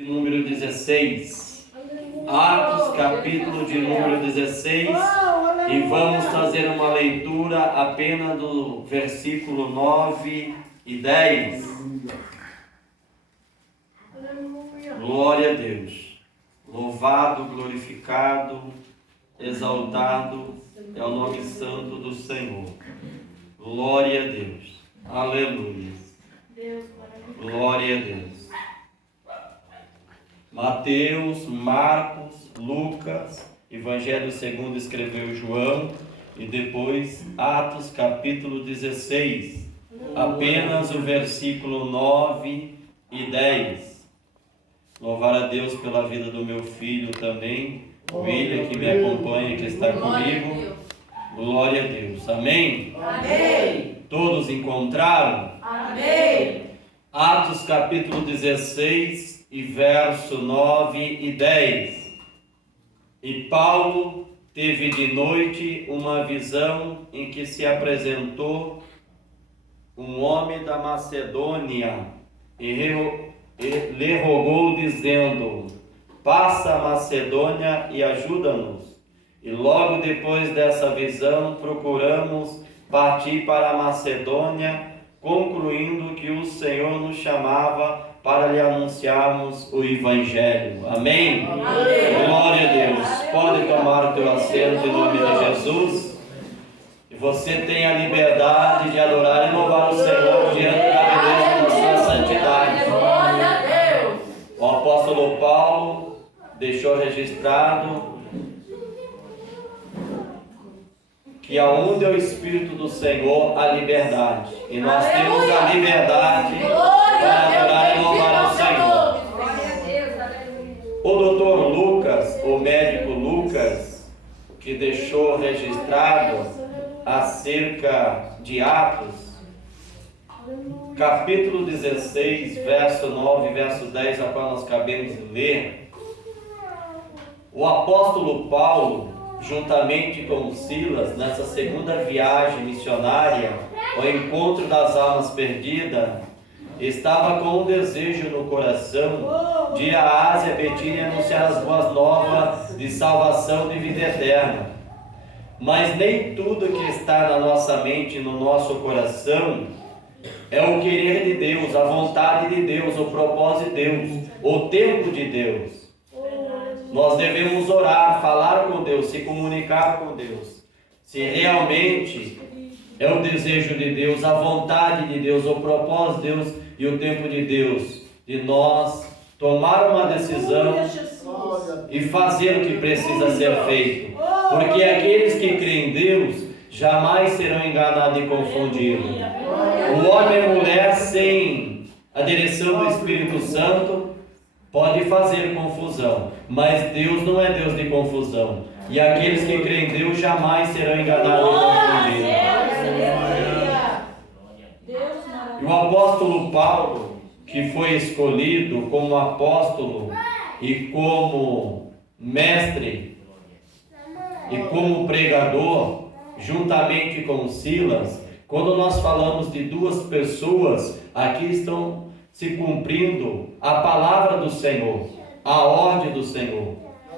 Número 16. Atos, capítulo de número 16. E vamos fazer uma leitura apenas do versículo 9 e 10. Glória a Deus. Louvado, glorificado, exaltado é o nome santo do Senhor. Glória a Deus. Aleluia. Glória a Deus. Mateus, Marcos, Lucas, Evangelho segundo escreveu João e depois Atos capítulo 16, apenas o versículo 9 e 10. Louvar a Deus pela vida do meu filho também, William, que me acompanha, que está comigo. Glória a Deus. Amém? Amém. Todos encontraram? Amém. Atos capítulo 16 e verso 9 e 10. E Paulo teve de noite uma visão em que se apresentou um homem da Macedônia e lhe rogou dizendo: passa a Macedônia e ajuda-nos. E logo depois dessa visão procuramos partir para a Macedônia, concluindo que o Senhor nos chamava para lhe anunciarmos o Evangelho. Amém? Amém. Glória a Deus. Pode tomar o teu assento em nome de Jesus. E você tem a liberdade de adorar e louvar o Senhor diante da beleza da sua santidade. Glória a Deus. O apóstolo Paulo deixou registrado que aonde é o Espírito do Senhor, há liberdade. E nós temos a liberdade para adorar e louvar ao Senhor. O doutor Lucas, o médico Lucas, que deixou registrado acerca de Atos, capítulo 16, verso 9 e verso 10, a qual nós acabamos de ler, o apóstolo Paulo, juntamente com Silas, nessa segunda viagem missionária, ao encontro das almas perdidas, estava com um desejo no coração de ir à Ásia, Betínia, anunciar as boas novas de salvação de vida eterna. Mas nem tudo que está na nossa mente, no nosso coração, é o querer de Deus, a vontade de Deus, o propósito de Deus, o tempo de Deus. Nós devemos orar, falar com Deus, se comunicar com Deus. Se realmente é o desejo de Deus, a vontade de Deus, o propósito de Deus e o tempo de Deus, de nós tomar uma decisão e fazer o que precisa ser feito. Porque aqueles que creem em Deus jamais serão enganados e confundidos. O homem e mulher sem a direção do Espírito Santo pode fazer confusão, mas Deus não é Deus de confusão. E aqueles que creem em Deus jamais serão enganados e confundidos. E o apóstolo Paulo, que foi escolhido como apóstolo e como mestre e como pregador, juntamente com Silas, quando nós falamos de duas pessoas, aqui estão se cumprindo a palavra do Senhor, a ordem do Senhor.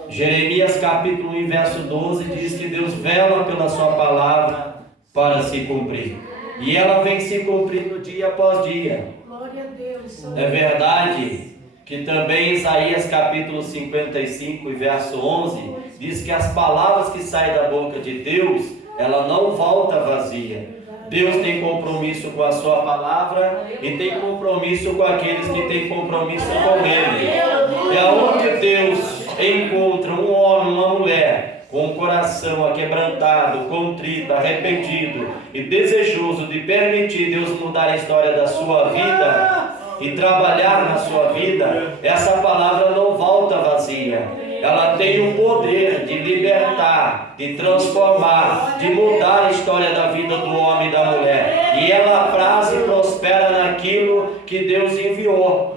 Jeremias capítulo 1, verso 12 diz que Deus vela pela sua palavra para se cumprir. E ela vem se cumprindo dia após dia. Glória a Deus. É verdade que também Isaías capítulo 55 e verso 11 diz que as palavras que saem da boca de Deus, ela não volta vazia. Deus tem compromisso com a sua palavra e tem compromisso com aqueles que têm compromisso com Ele. É onde Deus encontra um homem, uma mulher com o coração aquebrantado, contrito, arrependido e desejoso de permitir Deus mudar a história da sua vida e trabalhar na sua vida, essa palavra não volta vazia. Ela tem o poder de libertar, de transformar, de mudar a história da vida do homem e da mulher. E ela apraz e prospera naquilo que Deus enviou.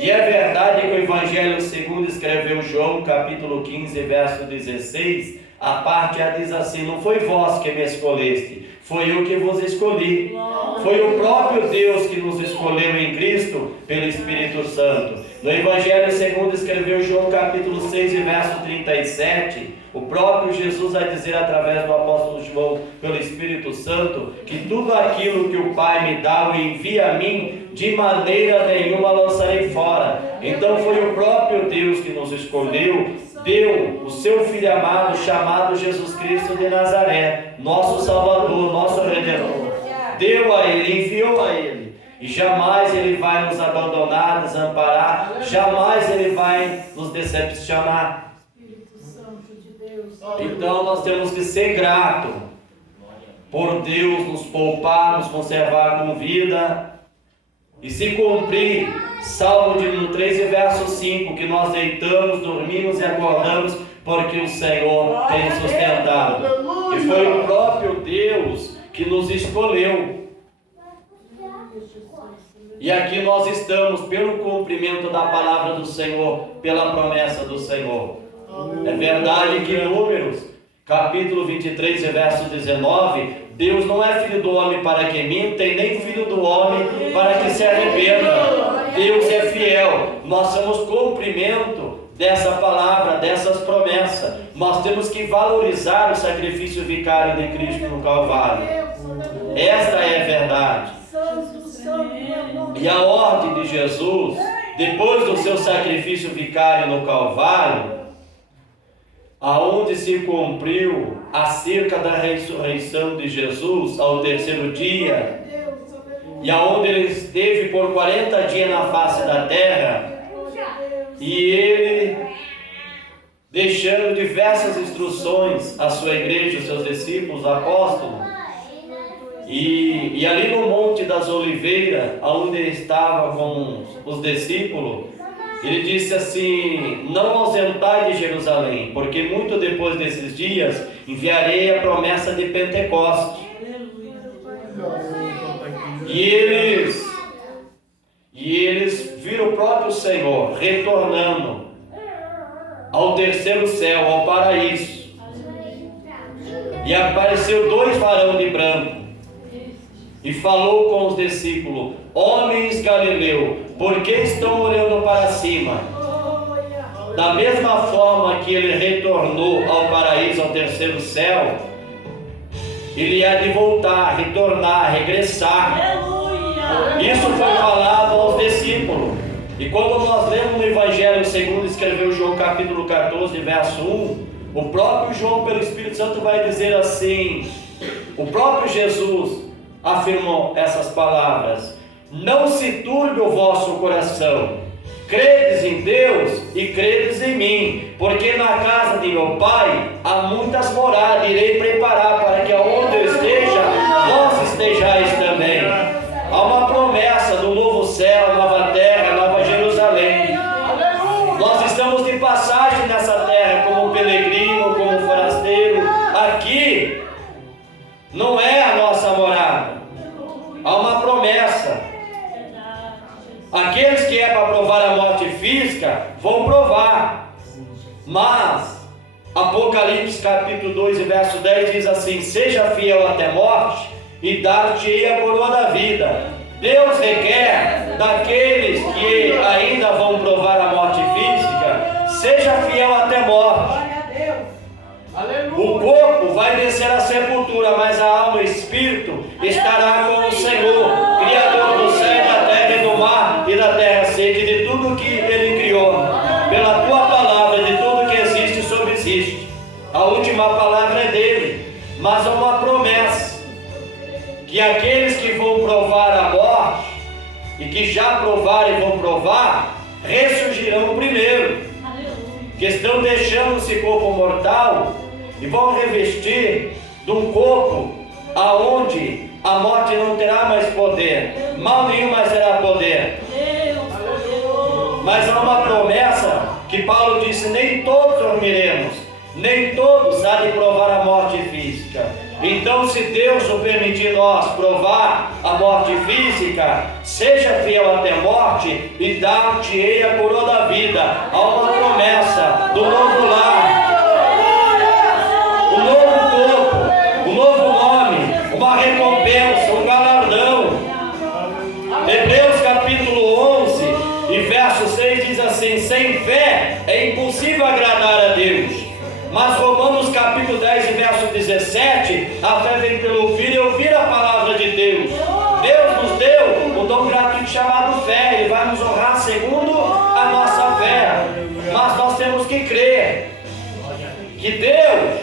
E é verdade que o Evangelho segundo escreveu João, capítulo 15, verso 16, a parte A diz assim: não foi vós que me escolheste, foi eu que vos escolhi. Foi o próprio Deus que nos escolheu em Cristo pelo Espírito Santo. No Evangelho segundo escreveu João capítulo 6 e verso 37, o próprio Jesus vai dizer através do apóstolo João, pelo Espírito Santo, que tudo aquilo que o Pai me dá, o envia a mim, de maneira nenhuma lançarei fora. Então foi o próprio Deus que nos escolheu, deu o seu Filho amado, chamado Jesus Cristo de Nazaré, nosso Salvador, nosso Redentor. Deu a Ele, enviou a Ele. E jamais Ele vai nos abandonar, desamparar, jamais Ele vai nos decepcionar. Então nós temos que ser gratos por Deus nos poupar, nos conservar com vida. E se cumprir Salmo de 3 e verso 5, que nós deitamos, dormimos e acordamos porque o Senhor tem nos sustentado. E foi o próprio Deus que nos escolheu. E aqui nós estamos pelo cumprimento da palavra do Senhor, pela promessa do Senhor. É verdade que em Números, capítulo 23 e verso 19, Deus não é filho do homem para que minta, e nem filho do homem para que se arrependa. Deus é fiel. Nós somos cumprimento dessa palavra, dessas promessas. Nós temos que valorizar o sacrifício vicário de Cristo no Calvário. Esta é a verdade. E a ordem de Jesus, depois do seu sacrifício vicário no Calvário, aonde se cumpriu acerca da ressurreição de Jesus ao terceiro dia, e aonde ele esteve por 40 dias na face da terra, e ele deixando diversas instruções à sua igreja, aos seus discípulos, apóstolos, e ali no Monte das Oliveiras, onde ele estava com os discípulos, ele disse assim: não ausentai de Jerusalém, porque muito depois desses dias enviarei a promessa de Pentecostes. E eles viram o próprio Senhor retornando ao terceiro céu, ao paraíso. E apareceu 2 varões de branco e falou com os discípulos: homens galileus, por que estão olhando para cima? Da mesma forma que ele retornou ao paraíso, ao terceiro céu, ele há de voltar, retornar, regressar. Isso foi falado aos discípulos. E quando nós lemos no Evangelho segundo escreveu João capítulo 14, verso 1, o próprio João, pelo Espírito Santo, vai dizer assim: o próprio Jesus afirmou essas palavras: não se turbe o vosso coração, credes em Deus e credes em mim, porque na casa de meu Pai há muitas moradas, irei preparar para que aonde eu esteja, vós estejais também. Há uma promessa do novo céu, nova terra, nova Jerusalém. Nós estamos de passagem nessa terra como peregrino, como forasteiro. Aqui não é a nossa morada. Há uma promessa. Aqueles que é para provar a morte física vão provar. Mas Apocalipse capítulo 2 e verso 10 diz assim: seja fiel até a morte e dar-te-ei a coroa da vida. Deus requer daqueles que ainda vão provar a morte física, seja fiel até a morte. O corpo vai descer à sepultura, mas a alma e o espírito estará com o Senhor, Criador do céu e da terra e do mar e da terra seca e de tudo que Ele criou. Pela tua palavra, de tudo que existe e subsiste. A última palavra é dele, mas há uma promessa, que aqueles que vão provar a morte, e que já provaram e vão provar, ressurgirão primeiro, que estão deixando esse corpo mortal e vão revestir de um corpo aonde a morte não terá mais poder, mal nenhum mais terá poder. Mas há uma promessa que Paulo disse: nem todos dormiremos, nem todos há de provar a morte física. Então, se Deus o permitir nós provar a morte física, seja fiel até a morte e dar-te-ei a coroa da vida. Há uma promessa do novo lar. sem fé é impossível agradar a Deus. Mas Romanos capítulo 10 e verso 17, a fé vem pelo ouvir e ouvir a palavra de Deus. Deus nos deu o dom gratuito chamado fé. Ele vai nos honrar segundo a nossa fé. Mas nós temos que crer que Deus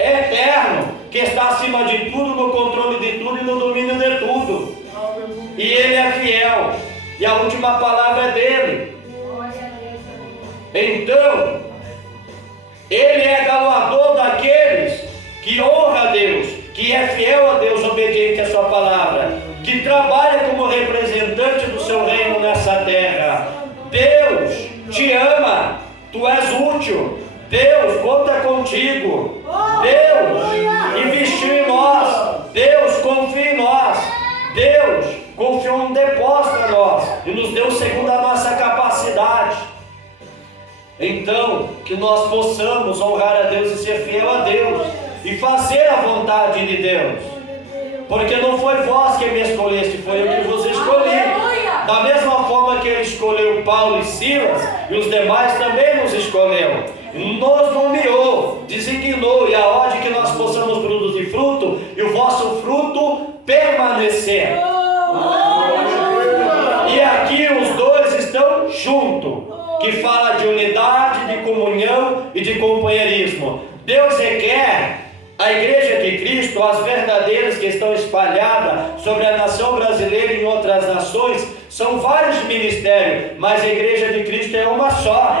é eterno, que está acima de tudo, no controle de tudo e no domínio de tudo. E Ele é fiel. E a última palavra é dele. Então, Ele é galardoador daqueles que honram a Deus, que é fiel a Deus, obediente à sua palavra, que trabalha como representante do seu reino nessa terra. Deus te ama, tu és útil. Deus conta contigo. Deus investiu em nós. Deus confia em nós. Deus confiou um depósito a nós e nos deu segundo a nossa capacidade. Então, que nós possamos honrar a Deus e ser fiel a Deus e fazer a vontade de Deus. Porque não foi vós que me escolheste, foi eu que vos escolhi. Da mesma forma que Ele escolheu Paulo e Silas, e os demais também nos escolheu. Nos nomeou, designou, e a ordem que nós possamos produzir fruto, e o vosso fruto permanecer. E aqui os dois estão juntos, que fala de unidade, de comunhão e de companheirismo. Deus requer a Igreja de Cristo, as verdadeiras que estão espalhadas sobre a nação brasileira e em outras nações. São vários ministérios, mas a Igreja de Cristo é uma só.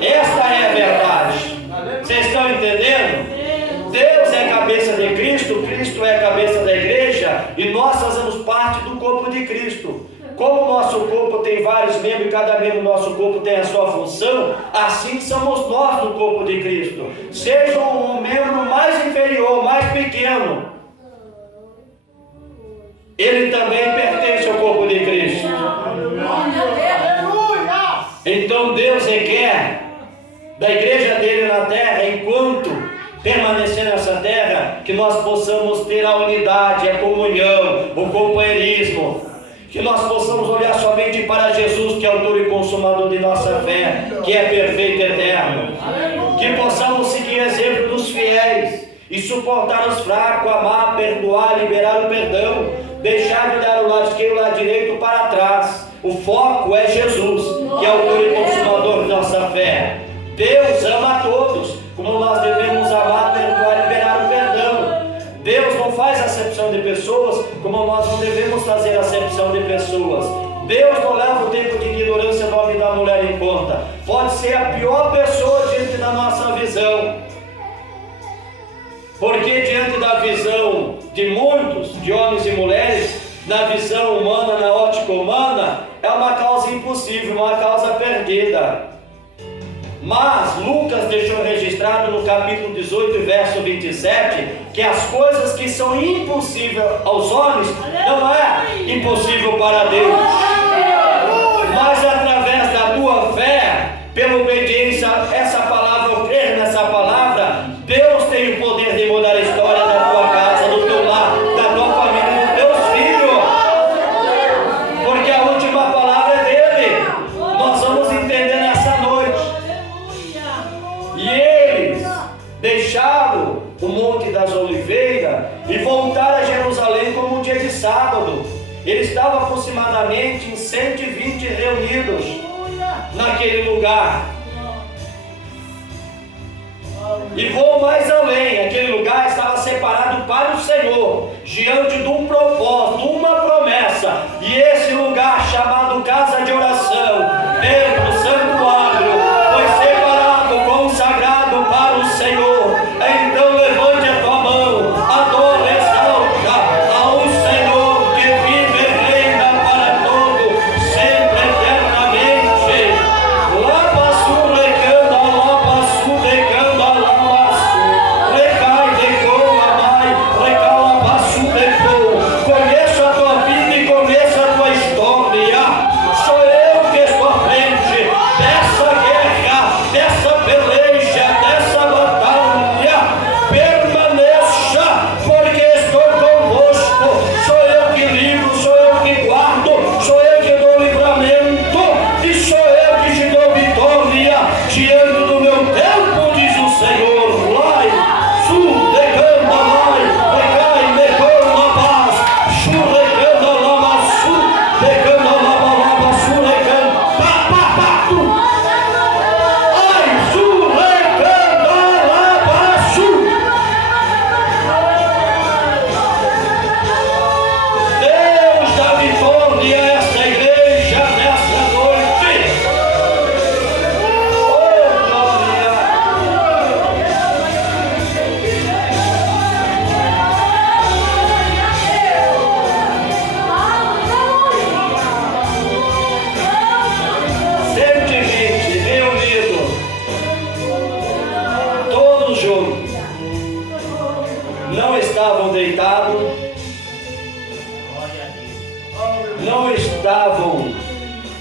Esta é a verdade. Vocês estão entendendo? Deus é a cabeça de Cristo, Cristo é a cabeça da Igreja, e nós fazemos parte do corpo de Cristo. Como o nosso corpo tem vários membros e cada membro do nosso corpo tem a sua função, assim somos nós no corpo de Cristo. Seja um membro mais inferior, mais pequeno, ele também pertence ao corpo de Cristo. Então Deus requer da igreja dele na terra, enquanto permanecer nessa terra, que nós possamos ter a unidade, a comunhão, o companheirismo. Que nós possamos olhar somente para Jesus, que é autor e consumador de nossa fé, que é perfeito e eterno. Que possamos seguir o exemplo dos fiéis e suportar os fracos, amar, perdoar, liberar o perdão, deixar de dar o lado esquerdo e o lado direito para trás. O foco é Jesus, que é autor e consumador de nossa fé. Deus ama a todos, como nós devemos amar, perdoar e liberar o perdão. Deus não faz acepção de pessoas, como nós não devemos fazer acepção de pessoas. Deus não leva o tempo de ignorância do homem e da mulher em conta. Pode ser a pior pessoa diante da nossa visão, porque diante da visão de muitos, de homens e mulheres, na visão humana, na ótica humana, é uma causa impossível, uma causa perdida. Mas Lucas deixou registrado no capítulo 18, verso 27, que as coisas que são impossíveis aos homens, não é impossível para Deus. Mas através da tua fé, pela obediência a essa palavra, eu crer nessa palavra, Deus tem o poder de mudar a história da tua casa, do teu lar, da tua família, dos teus filhos. Porque a última palavra é dele. Nós vamos entender nessa noite. E eles deixaram o Monte das Oliveiras e voltaram a Jerusalém como um dia de sábado. Eles estavam aproximadamente em 120 reunidos naquele lugar. E vou mais além, aquele lugar estava separado para o Senhor, diante de um propósito, de uma promessa. E esse lugar chamado casa de oração, templo, santuário, foi separado, consagrado para o Senhor. Então levante a tua mão, adora, exalta ao Senhor que vive e reina para todo, sempre eternamente. Lava su recanda, lava su decanda, lava su recai decoa, mai recala basu decoa. Conheça a tua vida e conheça a tua história.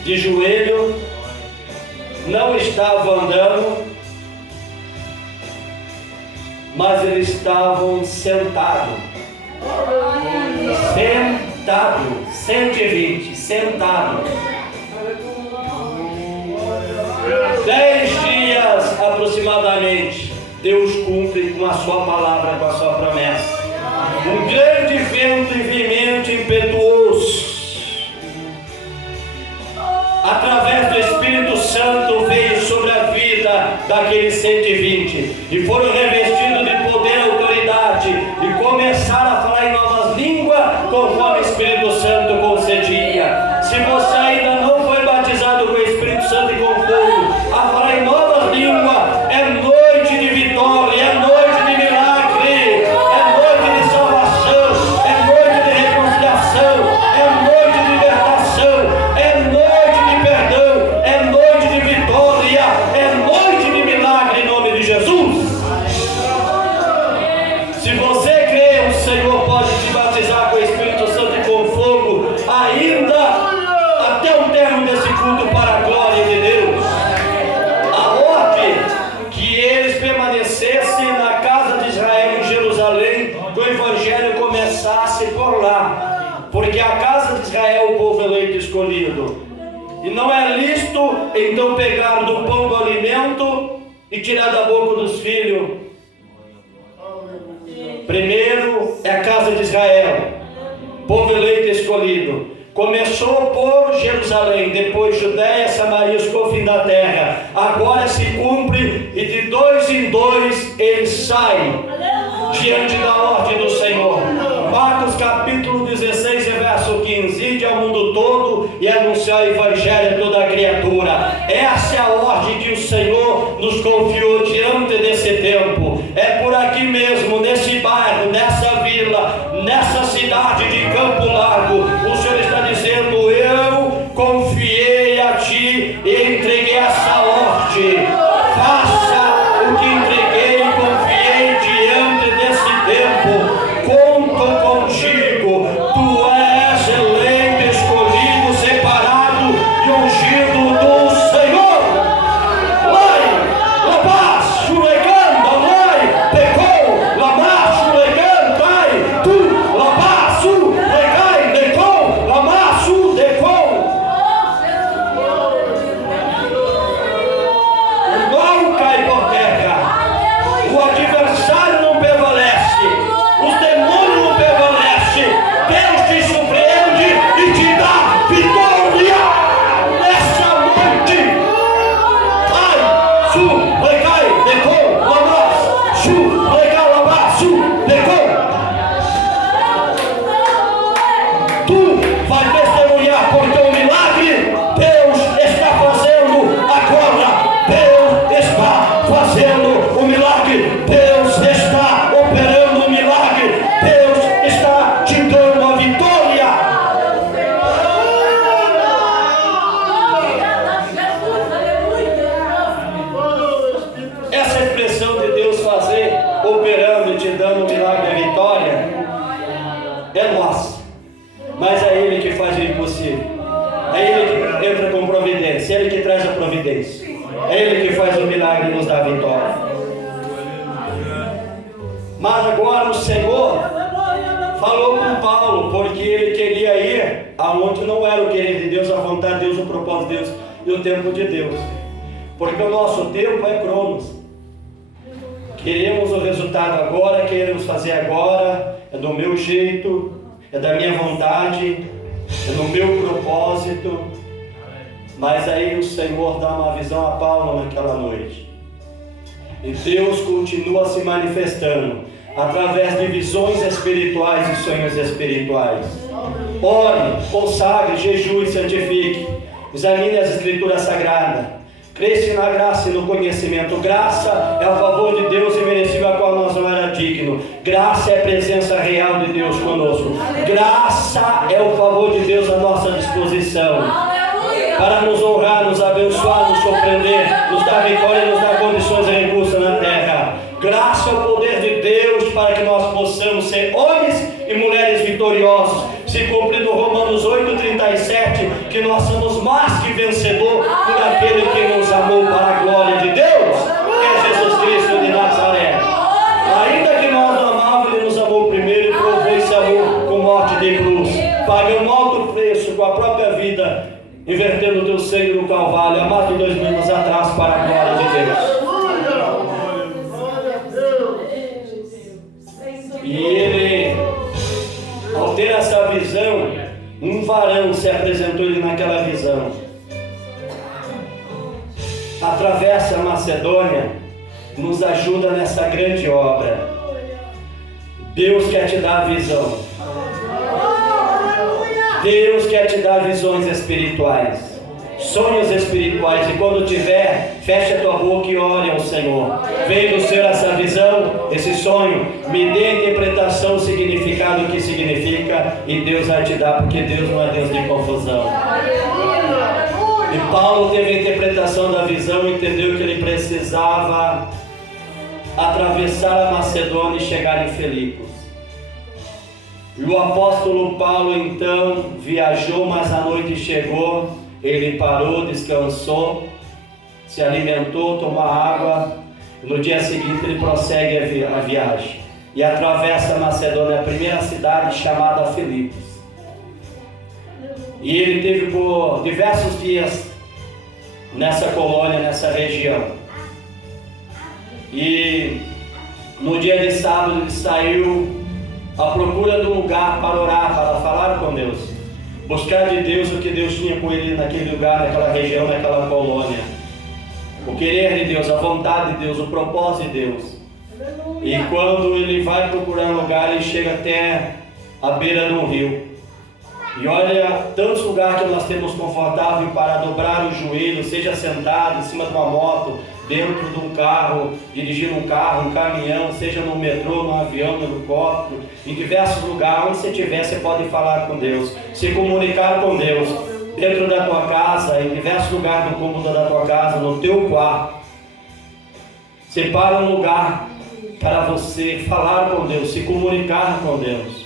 de joelho, não estavam andando, mas eles estavam sentados. 120, sentado. 10 dias aproximadamente, Deus cumpre com a sua palavra, com a sua promessa. Um grande vento veemente, impetuoso, através do Espírito Santo, veio sobre a vida daqueles 120 e foram revestidos de poder e autoridade e começaram a falar em novas línguas conforme o Espírito Santo concedia. Se você ainda não foi batizado com o Espírito Santo e com fogo, a falar em novas línguas, é noite de vitória, é noite de milagre, é noite de salvação, é noite de reconciliação, é noite de libertação, é noite de perdão, é noite de vitória, é noite de milagre em nome de Jesus. Se você crê, o Senhor pode te batizar com o Espírito Santo e com fogo, ainda até o término desse culto, para a glória de Deus. A ordem que eles permanecessem na casa de Israel em Jerusalém, que o Evangelho começasse por lá, porque a casa de Israel é o povo eleito escolhido. E não é lícito então pegar do pão do alimento e tirar da boca dos filhos. Primeiro é a casa de Israel, povo eleito escolhido. Começou por Jerusalém, depois Judéia, Samaria, os confins da terra. Agora se cumpre e de 2 em 2 eles saem diante da ordem do Senhor. Marcos capítulo 16 e verso 15: ide ao mundo todo e anunciar o Evangelho a toda a criatura. Essa é a ordem que o Senhor nos confiou diante desse tempo. É por aqui mesmo, nesse bairro, nessa vila, nessa cidade de Campo Largo, o Senhor está dizendo: eu confiei a ti e entreguei essa ordem. Faça o que entreguei e confiei diante desse tempo. Conto contigo. Tu és eleito, escolhido, separado e ungido do Senhor. Lai, lapaz, chuleganda, lai, pecou, lamar, chulegantai, tu, lapaz, chulegai, decou, lamar, decou. O mal cai por terra. O adversário não prevalece. Os demônios não prevalecem. Deus te surpreende e te dá vitória nessa noite. Ai, su, recai, decou, lamás, su, recai, lamás, su, decou. Tu vai testemunhar, porque o milagre Deus está fazendo agora. Deus está fazendo o milagre. Deus está operando o milagre. Deus está te dando a vitória. Essa expressão de Deus fazer, operando e te dando o milagre, a vitória, é nossa. Mas é Ele que faz o impossível. É Ele que entra com providência. É Ele que traz a providência. É Ele que faz o milagre e nos dá a vitória. Mas agora o Senhor falou com Paulo, porque ele queria ir aonde não era o querer de Deus, a vontade de Deus, o propósito de Deus e o tempo de Deus. Porque o nosso tempo é cronos. Queremos o resultado agora, queremos fazer agora, é do meu jeito, é da minha vontade, é no meu propósito. Mas aí o Senhor dá uma visão a Paulo naquela noite. E Deus continua se manifestando através de visões espirituais e sonhos espirituais. Ore, consagre, jejue, santifique. Examine as Escrituras Sagradas. Cresce na graça e no conhecimento. Graça é o favor de Deus imerecido, a qual nós não era digno. Graça é a presença real de Deus conosco. Graça é o favor de Deus à nossa disposição, para nos honrar, nos abençoar, nos surpreender, nos dar vitória e nos dar condições e recursos na terra. Graça é o poder de Deus para que nós possamos ser homens e mulheres vitoriosos, se cumprindo Romanos 8:37, que nós somos mais que vencedor por aquele que nos amou para a glória de Deus, que é Jesus Cristo de Nazaré. Ainda que nós não amávamos, Ele nos amou primeiro e provou esse amor com morte de cruz. Pagou um alto preço com a própria vida, invertendo o teu sangue no Calvário, há mais de 2000 anos atrás, para a glória de Deus. E ele, ao ter essa visão, um varão se apresentou-lhe naquela visão. Atravessa a Macedônia, nos ajuda nessa grande obra. Deus quer te dar a visão. Deus quer te dar visões espirituais, sonhos espirituais. E quando tiver, feche a tua boca e ore ao Senhor. Veio do Senhor essa visão, esse sonho, me dê a interpretação, o significado, o que significa, e Deus vai te dar, porque Deus não é Deus de confusão. E Paulo teve a interpretação da visão, entendeu que ele precisava atravessar a Macedônia e chegar em Filipos. E o apóstolo Paulo então viajou, mas à noite chegou, ele parou, descansou, se alimentou, tomou água. No dia seguinte ele prossegue a viagem e atravessa a Macedônia, a primeira cidade chamada Filipos. E ele teve por diversos dias nessa colônia, nessa região. E no dia de sábado ele saiu à procura de um lugar para orar, para falar com Deus, buscar de Deus o que Deus tinha com ele naquele lugar, naquela região, naquela colônia, o querer de Deus, a vontade de Deus, o propósito de Deus. E quando ele vai procurar um lugar, ele chega até a beira de um rio. E olha, tantos lugares que nós temos confortável para dobrar o joelho, seja sentado em cima de uma moto, dentro de um carro, dirigindo um carro, um caminhão, seja no metrô, no avião, no helicóptero, em diversos lugares, onde você estiver, você pode falar com Deus, se comunicar com Deus, dentro da tua casa, em diversos lugares do cômodo da tua casa, no teu quarto. Separa um lugar para você falar com Deus, se comunicar com Deus.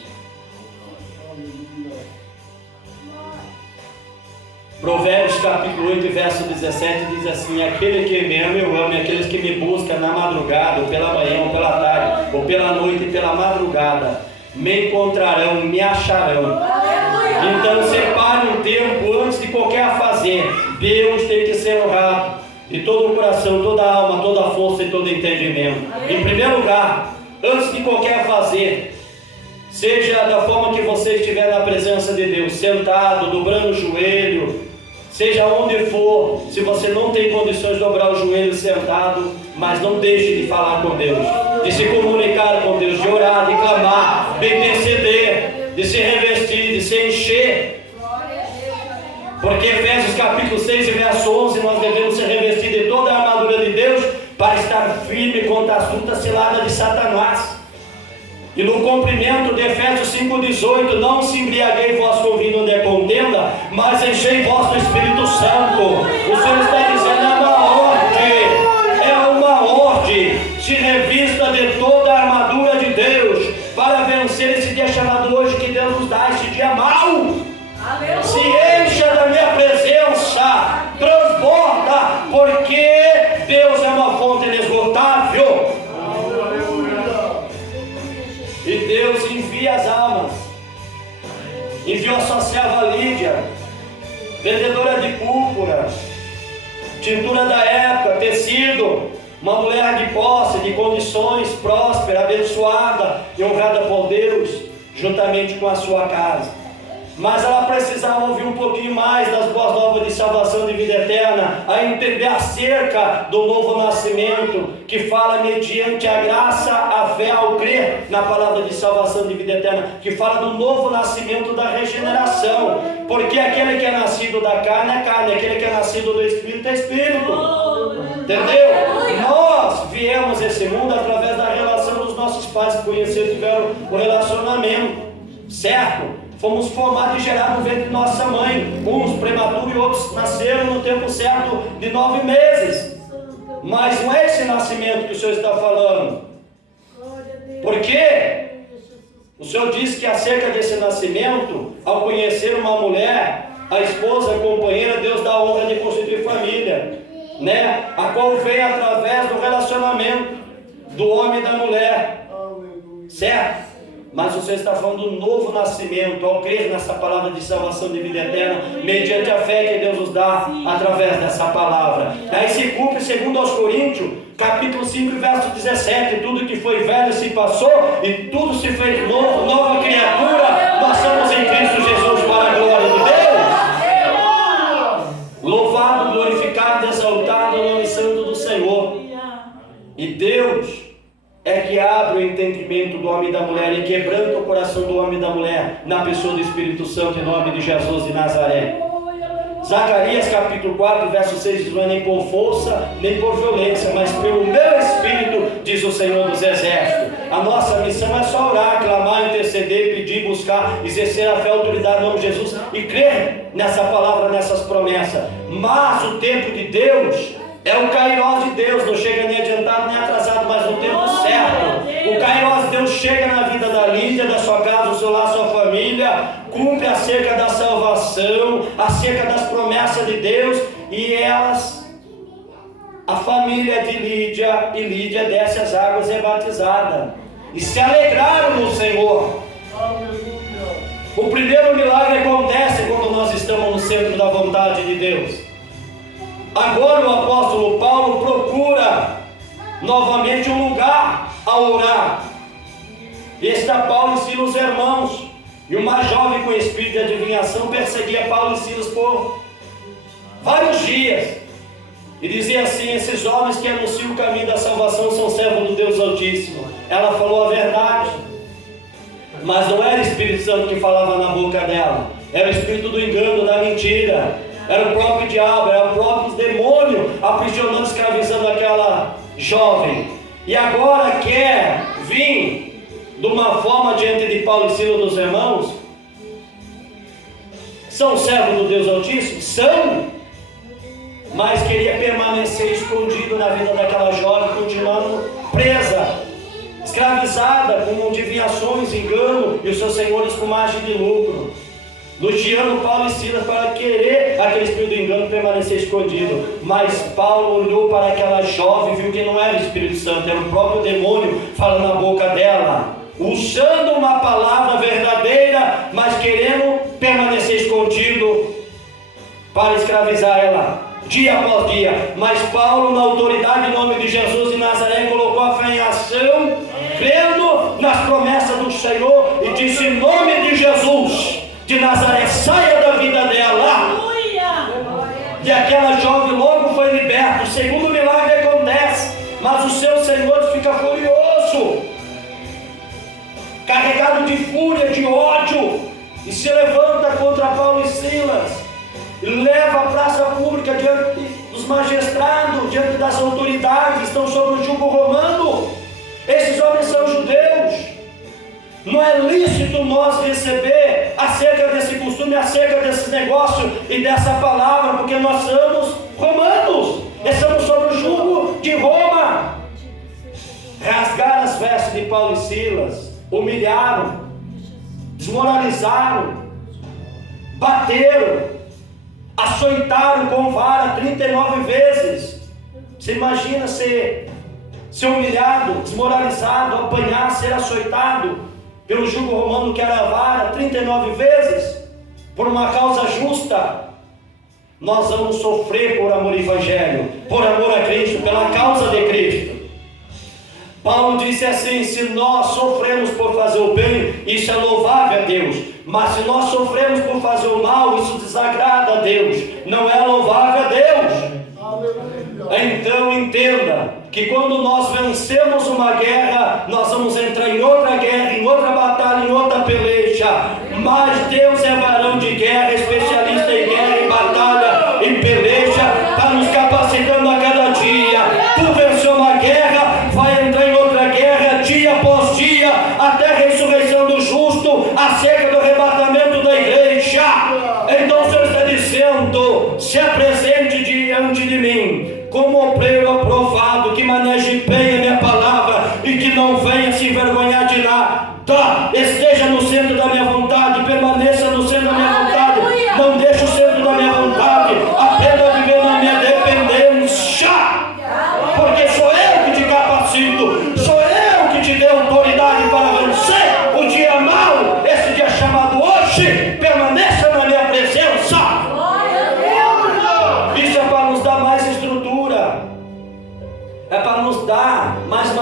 Provérbios capítulo 8, verso 17 diz assim: aquele que me ama eu amo, e aqueles que me buscam na madrugada, ou pela manhã, ou pela tarde, ou pela noite e pela madrugada, me encontrarão, me acharão. Então separe um tempo antes de qualquer afazer. Deus tem que ser honrado de todo o coração, toda a alma, toda a força e todo entendimento. Em primeiro lugar, antes de qualquer afazer, seja da forma que você estiver na presença de Deus, sentado, dobrando o joelho, seja onde for, se você não tem condições de dobrar o joelho sentado, mas não deixe de falar com Deus, de se comunicar com Deus, de orar, de clamar, de interceder, de se revestir, de se encher. Porque Efésios capítulo 6 e verso 11, nós devemos ser revestidos de toda a armadura de Deus para estar firme contra as lutas ciladas de Satanás. E no cumprimento de Efésios 5,18, não se embriaguei vós com vinho onde é contenda, mas enchei vós do Espírito Santo. O Senhor está dizendo, é uma ordem, se revista de toda a armadura de Deus, para vencer esse dia chamado hoje, que Deus nos dá, esse dia mau. Se encha da minha presença, transborda, porque Deus é uma fonte inesgotável. E Deus envia as almas. Enviou a sua serva Lídia, vendedora de púrpura, tintura da época, tecido, uma mulher de posse, de condições, próspera, abençoada e honrada por Deus, juntamente com a sua casa. Mas ela precisava ouvir um pouquinho mais das boas novas de salvação de vida eterna, a entender acerca do novo nascimento, que fala mediante a graça, a fé, ao crer na palavra de salvação de vida eterna, que fala do novo nascimento, da regeneração, porque aquele que é nascido da carne é carne, aquele que é nascido do Espírito é Espírito. Entendeu? Nós viemos esse mundo através da relação dos nossos pais que conheceram e tiveram o relacionamento, certo? Fomos formados e gerados no ventre de nossa mãe, uns prematuros e outros nasceram no tempo certo de 9 meses. Mas não é esse nascimento que o Senhor está falando. Porque o Senhor disse que acerca desse nascimento, ao conhecer uma mulher, a esposa, a companheira, Deus dá a honra de constituir família, né? A qual vem através do relacionamento do homem e da mulher, certo? Mas o Senhor está falando do novo nascimento, ao crer nessa palavra de salvação de vida eterna, mediante a fé que Deus nos dá através dessa palavra. Aí se cumpre, segundo aos Coríntios, capítulo 5, verso 17, tudo que foi velho se passou e tudo se fez novo, nova criatura, nós somos em Cristo Jesus para a glória de Deus. Louvado, glorificado, exaltado o nome santo do Senhor. E Deus é que abre o entendimento do homem e da mulher e quebranta o coração do homem e da mulher na pessoa do Espírito Santo, em nome de Jesus de Nazaré. Zacarias capítulo 4, verso 6 diz: não é nem por força, nem por violência, mas pelo meu Espírito, diz o Senhor dos Exércitos. A nossa missão é só orar, clamar, interceder, pedir, buscar, exercer a fé e a autoridade no nome de Jesus e crer nessa palavra, nessas promessas. Mas o tempo de Deus é o Kairos de Deus, não chega nem adiantado nem atrasado, mas no tempo certo. O Kairos de Deus chega na vida da Lídia, da sua casa, do seu lar, sua família, cumpre acerca da salvação, acerca das promessas de Deus, e a família de Lídia e Lídia desce as águas e é batizada, e se alegraram no Senhor. O primeiro milagre acontece quando nós estamos no centro da vontade de Deus. Agora o apóstolo Paulo procura novamente um lugar a orar. E está Paulo e Silas, irmãos. E uma jovem com espírito de adivinhação perseguia Paulo e Silas por vários dias. E dizia assim: esses homens que anunciam o caminho da salvação são servos do Deus Altíssimo. Ela falou a verdade, mas não era o Espírito Santo que falava na boca dela, era o espírito do engano, da mentira. Era o próprio diabo, era o próprio demônio aprisionando, escravizando aquela jovem. E agora quer vir de uma forma diante de Paulo e Silas, dos irmãos. São servos do Deus Altíssimo? São. Mas queria permanecer escondido na vida daquela jovem, continuando presa, escravizada, com adivinhações, engano, e os seus senhores com margem de lucro. Luciano, Paulo e Silas para querer aquele espírito do engano permanecer escondido. Mas Paulo olhou para aquela jovem e viu que não era o Espírito Santo, era o próprio demônio falando na boca dela, usando uma palavra verdadeira, mas querendo permanecer escondido para escravizar ela dia após dia. Mas Paulo, na autoridade em nome de Jesus de Nazaré, colocou a fé em ação, crendo nas promessas do Senhor, e disse: em nome de Jesus de Nazaré, saia da vida dela. E aquela jovem logo foi liberta. O segundo milagre acontece, mas o seu Senhor fica furioso, carregado de fúria, de ódio, e se levanta contra Paulo e Silas, e leva à praça pública diante dos magistrados, diante das autoridades que estão sob o jugo romano. Esses homens são judeus. Não é lícito nós receber acerca desse costume, acerca desse negócio e dessa palavra, porque nós somos romanos, estamos sob o jugo de Roma. Rasgaram as vestes de Paulo e Silas, humilharam, desmoralizaram, bateram, açoitaram com vara 39 vezes. Você imagina ser humilhado, desmoralizado, apanhar, ser açoitado pelo jugo romano, que era a vara, 39 vezes, por uma causa justa. Nós vamos sofrer por amor ao Evangelho, por amor a Cristo, pela causa de Cristo. Paulo disse assim: se nós sofremos por fazer o bem, isso é louvável a Deus, mas se nós sofremos por fazer o mal, isso desagrada a Deus, não é louvável a Deus. Então entenda que quando nós vencemos uma guerra, nós vamos entrar em outra guerra, em outra batalha, em outra peleja. Mas Deus é varão de guerra, especialista em guerra, em batalha, em peleja, está nos capacitando a cada dia. Tu venceu uma guerra, vai entrar em outra guerra, dia após dia, até a ressurreição do justo, acerca do arrebatamento da igreja. Então o Senhor está dizendo: se apresente diante de mim como obreiro aprovado, que maneje bem a minha palavra e que não venha se envergonhar de nada. Esteja no centro da minha vontade, permaneça no centro da minha vontade, não deixe o seu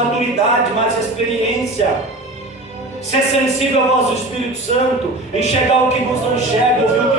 maturidade, mais experiência. Ser sensível à voz do Espírito Santo, enxergar o que nos não enxerga, ouvir o que